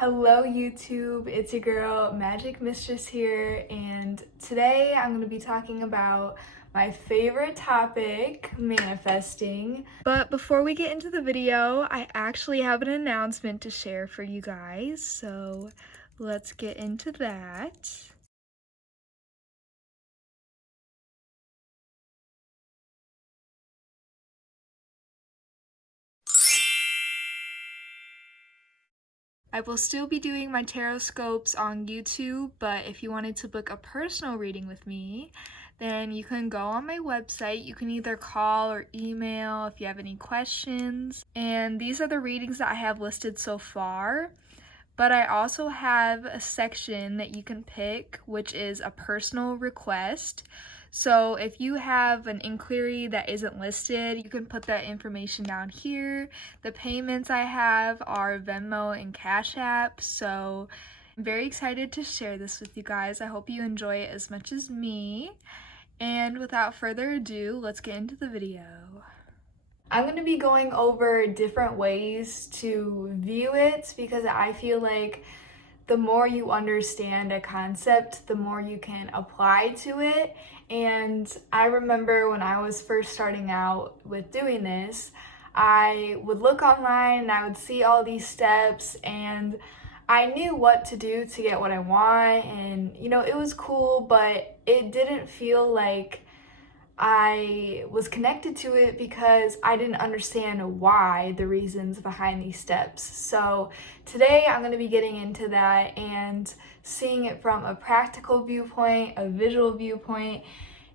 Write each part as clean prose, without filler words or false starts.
Hello YouTube, it's your girl Magic Mistress here, and today I'm going to be talking about my favorite topic, manifesting. But before we get into the video, I actually have an announcement to share for you guys, so let's get into that. I will still be doing my tarot scopes on YouTube, but if you wanted to book a personal reading with me, then you can go on my website. You can either call or email if you have any questions. And these are the readings that I have listed so far. But I also have a section that you can pick, which is a personal request. So if you have an inquiry that isn't listed, you can put that information down here. The payments I have are Venmo and Cash App, so I'm very excited to share this with you guys. I hope you enjoy it as much as me. And without further ado, let's get into the video. I'm going to be going over different ways to view it because I feel like the more you understand a concept, the more you can apply to it. And I remember when I was first starting out with doing this, I would look online and I would see all these steps, and I knew what to do to get what I want. And, it was cool, but it didn't feel like I was connected to it because I didn't understand why, the reasons behind these steps. So today I'm going to be getting into that and seeing it from a practical viewpoint, a visual viewpoint,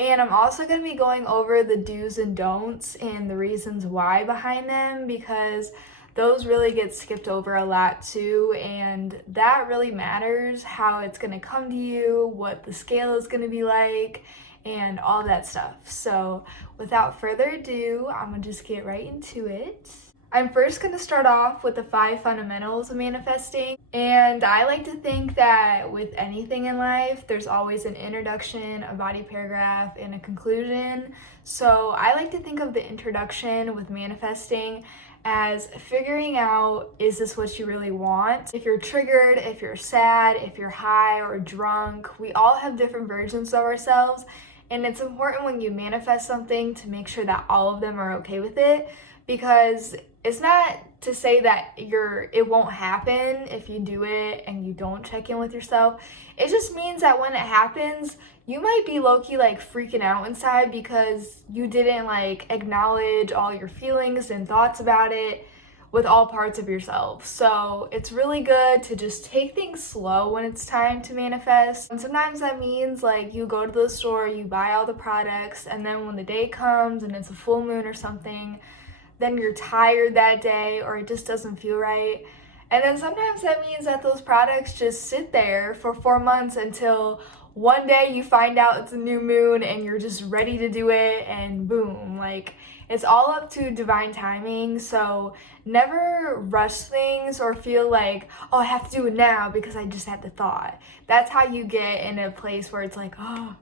and I'm also going to be going over the do's and don'ts and the reasons why behind them, because those really get skipped over a lot too, and that really matters, how it's going to come to you, what the scale is going to be like, and all that stuff. So without further ado, I'm gonna just get right into it. I'm first gonna start off with the 5 fundamentals of manifesting. And I like to think that with anything in life, there's always an introduction, a body paragraph, and a conclusion. So I like to think of the introduction with manifesting as figuring out, is this what you really want? If you're triggered, if you're sad, if you're high or drunk, we all have different versions of ourselves. And it's important when you manifest something to make sure that all of them are okay with it, because it's not to say that it won't happen if you do it and you don't check in with yourself. It just means that when it happens, you might be low-key like freaking out inside because you didn't like acknowledge all your feelings and thoughts about it with all parts of yourself. So it's really good to just take things slow when it's time to manifest. And sometimes that means like you go to the store, you buy all the products, and then when the day comes and it's a full moon or something, then you're tired that day or it just doesn't feel right. And then sometimes that means that those products just sit there for 4 months until one day you find out it's a new moon and you're just ready to do it, and boom, like it's all up to divine timing. So never rush things or feel like, oh, I have to do it now because I just had the thought. That's how you get in a place where it's like, oh,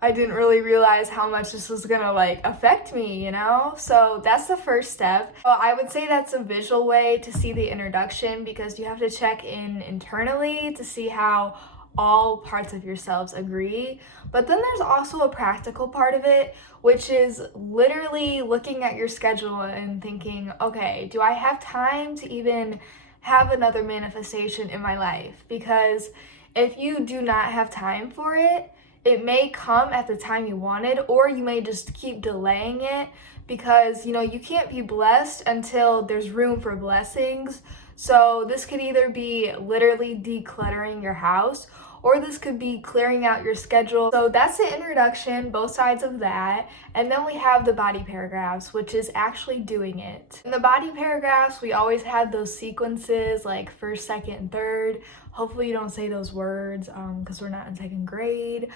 I didn't really realize how much this was gonna like affect me, So that's the first step. Well, I would say that's a visual way to see the introduction, because you have to check in internally to see how all parts of yourselves agree. But then there's also a practical part of it, which is literally looking at your schedule and thinking, okay, do I have time to even have another manifestation in my life? Because if you do not have time for it, it may come at the time you wanted, or you may just keep delaying it because, you can't be blessed until there's room for blessings. So this could either be literally decluttering your house, or this could be clearing out your schedule. So that's the introduction, both sides of that. And then we have the body paragraphs, which is actually doing it. In the body paragraphs, we always have those sequences like first, second, and third. Hopefully you don't say those words because we're not in 2nd grade.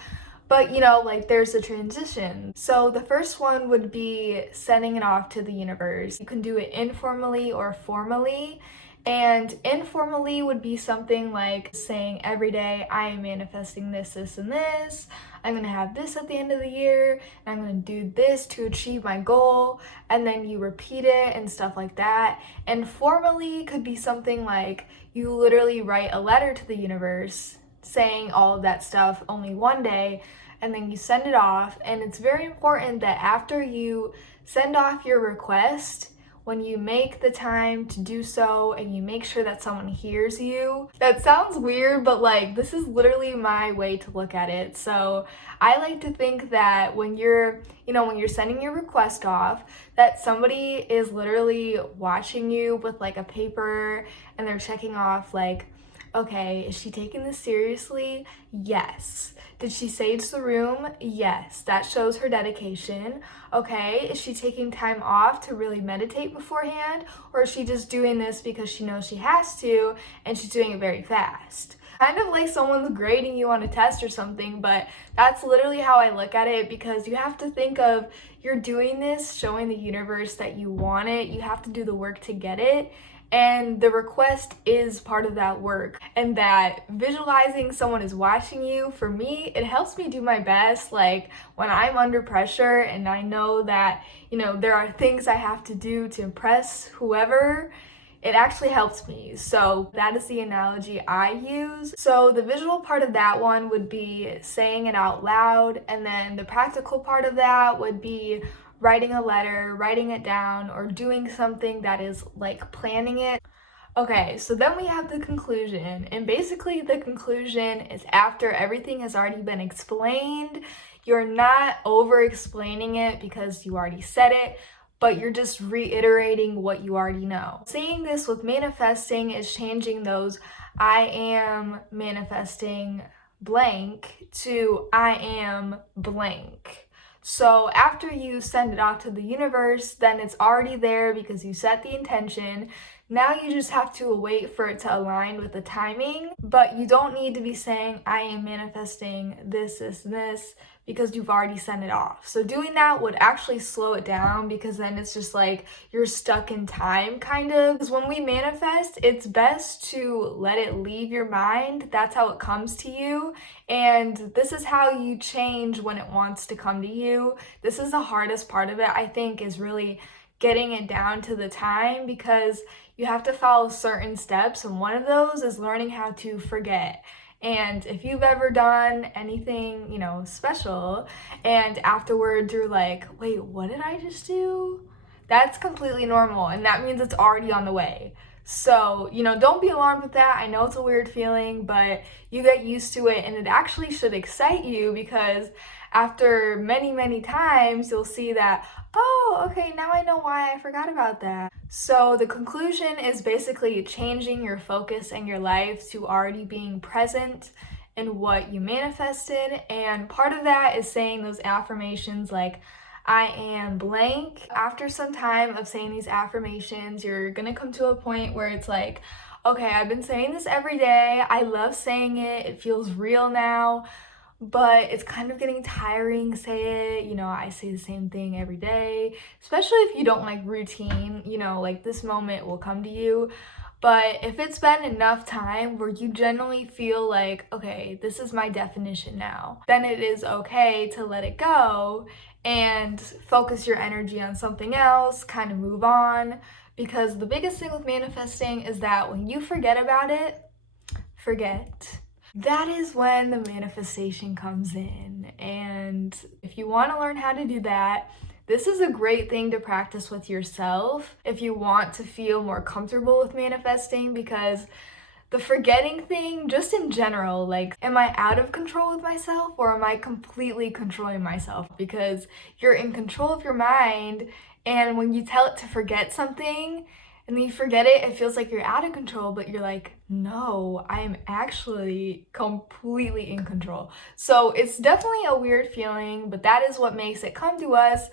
But like there's a transition. So the first one would be sending it off to the universe. You can do it informally or formally. And informally would be something like saying every day, I am manifesting this, this, and this. I'm gonna have this at the end of the year, and I'm gonna do this to achieve my goal. And then you repeat it and stuff like that. And formally could be something like you literally write a letter to the universe saying all of that stuff only one day, and then you send it off. And it's very important that after you send off your request, when you make the time to do so and you make sure that someone hears you. That sounds weird, but like this is literally my way to look at it. So I like to think that when you're sending your request off, that somebody is literally watching you with like a paper and they're checking off like, okay, is she taking this seriously? Yes. Did she sage the room? Yes. That shows her dedication. Okay, is she taking time off to really meditate beforehand? Or is she just doing this because she knows she has to and she's doing it very fast? Kind of like someone's grading you on a test or something, but that's literally how I look at it, because you have to think of, you're doing this, showing the universe that you want it. You have to do the work to get it. And the request is part of that work, and that visualizing someone is watching you, for me, it helps me do my best. Like when I'm under pressure and I know that, there are things I have to do to impress whoever, it actually helps me. So that is the analogy I use. So the visual part of that one would be saying it out loud, and then the practical part of that would be writing a letter, writing it down, or doing something that is like planning it. Okay, so then we have the conclusion, and basically the conclusion is after everything has already been explained. You're not over explaining it because you already said it, but you're just reiterating what you already know. Saying this with manifesting is changing those I am manifesting blank to I am blank. So after you send it off to the universe, then it's already there because you set the intention. Now you just have to wait for it to align with the timing, but you don't need to be saying, I am manifesting this, this, and this, because you've already sent it off. So doing that would actually slow it down, because then it's just like you're stuck in time, kind of. Because when we manifest, it's best to let it leave your mind. That's how it comes to you. And this is how you change when it wants to come to you. This is the hardest part of it, I think, is really getting it down to the time, because you have to follow certain steps, and one of those is learning how to forget. And if you've ever done anything, special, and afterwards you're like, wait, what did I just do? That's completely normal, and that means it's already on the way. So, don't be alarmed with that. I know it's a weird feeling, but you get used to it, and it actually should excite you, because after many, many times, you'll see that, oh, okay, now I know why I forgot about that. So the conclusion is basically changing your focus and your life to already being present in what you manifested. And part of that is saying those affirmations like, I am blank. After some time of saying these affirmations, you're gonna come to a point where it's like, okay, I've been saying this every day. I love saying it. It feels real now, but it's kind of getting tiring to say it. I say the same thing every day, especially if you don't like routine, like this moment will come to you. But if it's been enough time where you generally feel like, okay, this is my definition now, then it is okay to let it go and focus your energy on something else, kind of move on. Because the biggest thing with manifesting is that when you forget about it, that is when the manifestation comes in. And if you want to learn how to do that, this is a great thing to practice with yourself if you want to feel more comfortable with manifesting, because the forgetting thing, just in general, like, am I out of control with myself, or am I completely controlling myself? Because you're in control of your mind, and when you tell it to forget something, and then you forget it, it feels like you're out of control, but you're like, no, I am actually completely in control. So it's definitely a weird feeling, but that is what makes it come to us.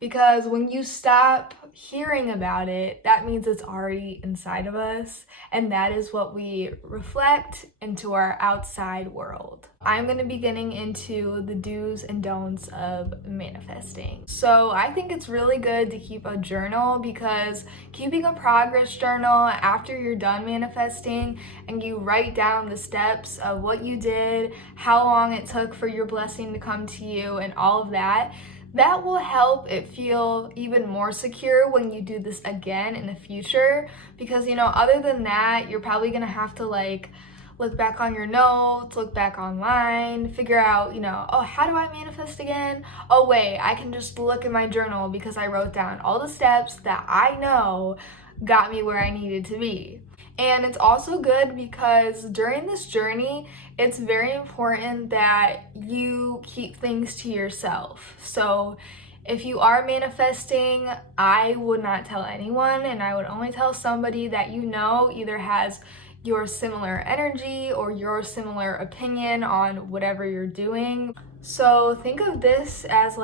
Because when you stop hearing about it, that means it's already inside of us, and that is what we reflect into our outside world. I'm going to be getting into the do's and don'ts of manifesting. So I think it's really good to keep a journal, because keeping a progress journal after you're done manifesting and you write down the steps of what you did, how long it took for your blessing to come to you, and all of that, that will help it feel even more secure when you do this again in the future. Because, other than that, you're probably gonna have to look back on your notes, look back online, figure out, oh, how do I manifest again? Oh, wait, I can just look in my journal because I wrote down all the steps that I know got me where I needed to be. And it's also good because during this journey, it's very important that you keep things to yourself. So if you are manifesting, I would not tell anyone, and I would only tell somebody that either has your similar energy or your similar opinion on whatever you're doing. So think of this as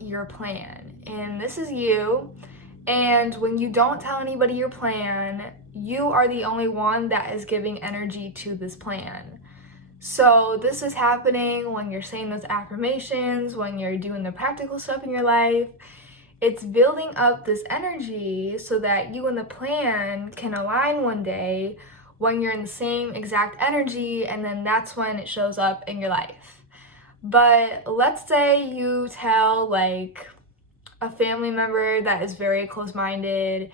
your plan, and this is you. And when you don't tell anybody your plan, you are the only one that is giving energy to this plan. So this is happening when you're saying those affirmations, when you're doing the practical stuff in your life. It's building up this energy so that you and the plan can align one day when you're in the same exact energy, and then that's when it shows up in your life. But let's say you tell a family member that is very close-minded,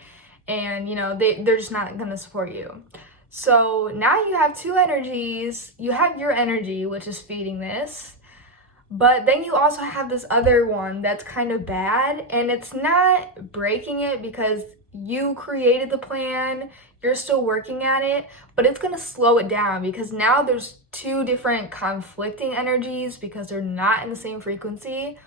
and they're just not gonna support you. So now you have two energies. You have your energy, which is feeding this, but then you also have this other one that's kind of bad, and it's not breaking it because you created the plan, you're still working at it, but it's gonna slow it down because now there's two different conflicting energies because they're not in the same frequency.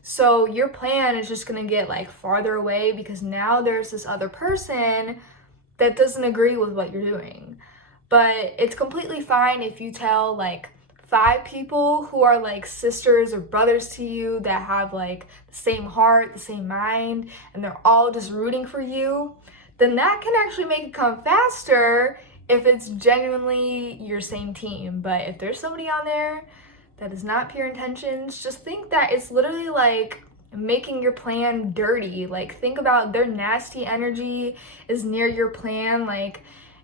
So your plan is just gonna get farther away because now there's this other person that doesn't agree with what you're doing. But it's completely fine if you tell 5 people who are sisters or brothers to you that have the same heart, the same mind, and they're all just rooting for you. Then that can actually make it come faster if it's genuinely your same team. But if there's somebody on there that is not pure intentions, just think that it's literally making your plan dirty. Think about their nasty energy is near your plan.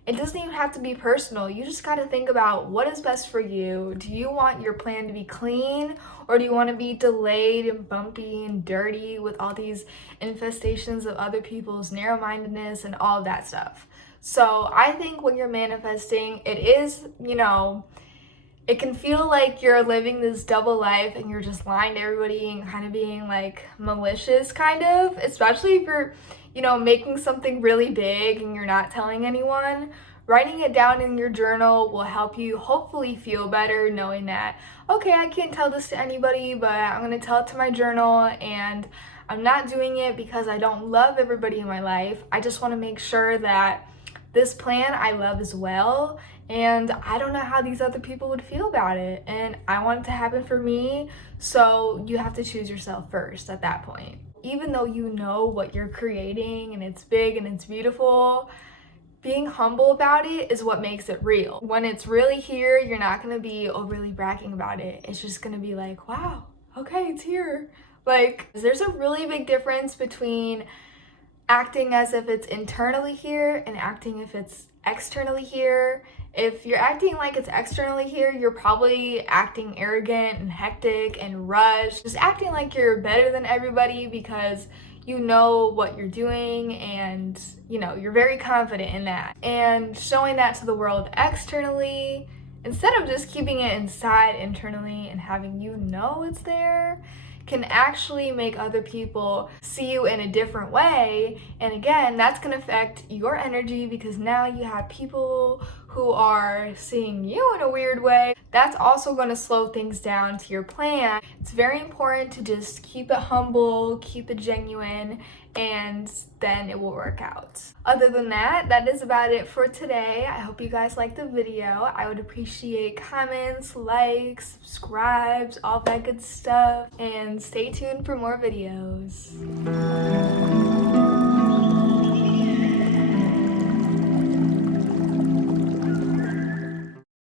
It doesn't even have to be personal. You just got to think about what is best for you. Do you want your plan to be clean, or do you want to be delayed and bumpy and dirty with all these infestations of other people's narrow-mindedness and all of that stuff? So I think when you're manifesting, it is, it can feel like you're living this double life and you're just lying to everybody and kind of being malicious, kind of, especially if you're, making something really big and you're not telling anyone. Writing it down in your journal will help you hopefully feel better, knowing that, okay, I can't tell this to anybody, but I'm going to tell it to my journal, and I'm not doing it because I don't love everybody in my life. I just want to make sure that this plan I love as well, and I don't know how these other people would feel about it, and I want it to happen for me. So you have to choose yourself first at that point. Even though you know what you're creating and it's big and it's beautiful, being humble about it is what makes it real. When it's really here, you're not gonna be overly bragging about it. It's just gonna be wow, okay, it's here. There's a really big difference between acting as if it's internally here and acting if it's externally here. If you're acting like it's externally here, you're probably acting arrogant and hectic and rushed, just acting like you're better than everybody because you know what you're doing, and you're very confident in that. And showing that to the world externally, instead of just keeping it inside internally and having it's there, can actually make other people see you in a different way. And again, that's gonna affect your energy because now you have people who are seeing you in a weird way, that's also going to slow things down to your plan. It's very important to just keep it humble, keep it genuine, and then it will work out. Other than that, that is about it for today. I hope you guys liked the video. I would appreciate comments, likes, subscribes, all that good stuff, and stay tuned for more videos.